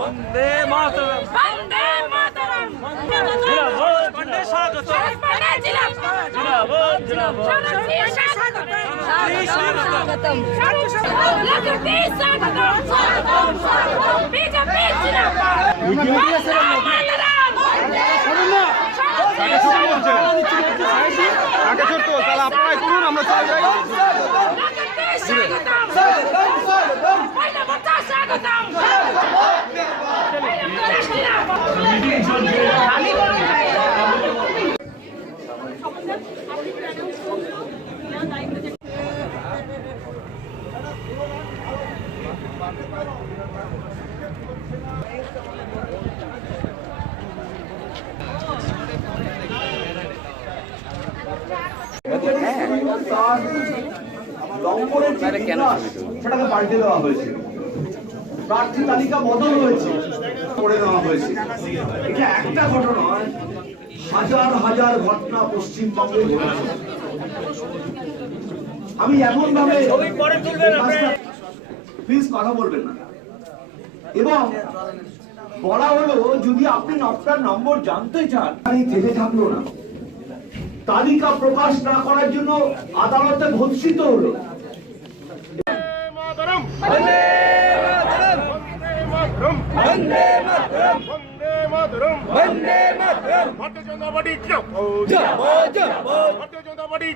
বন্দে মাতরম। বন্দে মাতরম জিন্দাবাদ বন্দে স্বাগত বন্দে জিন্দাবাদ জিন্দাবাদ জিন্দাবাদ স্বাগতম স্বাগতম লক্ষ্মী স্বাগতম স্বাগতম স্বাগতম বিজেপি নম্বরের সেটাকে পাল্টে দেওয়া হয়েছে। প্রার্থী তালিকা বদল হয়েছে করে দেওয়া হয়েছে। এটা একটা ঘটনা হাজার হাজার ঘটনা পশ্চিমবঙ্গে আমি এমন ভাবে প্লিজ কথা বলবেন না। এবং বলা হলো যদি আপনি আপনার নম্বর জানতে চান আমি থেকে থাকল না। তালিকা প্রকাশ না করার জন্য আদালতে ভৎসিত হলো। ভারতীয় জনতা পার্টি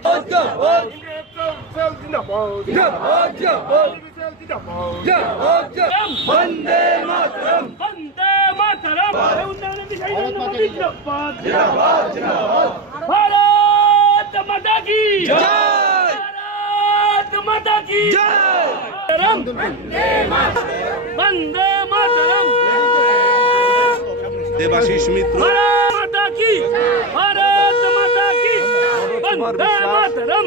বন্দে মাতরম বন্দে মাতরম ভারত মাতা কি ভারত মাতা কি বন্দে মাতরম দেবাশিস মিত্র মাতা কি ভারত মাতা কি বন্দে মাতরম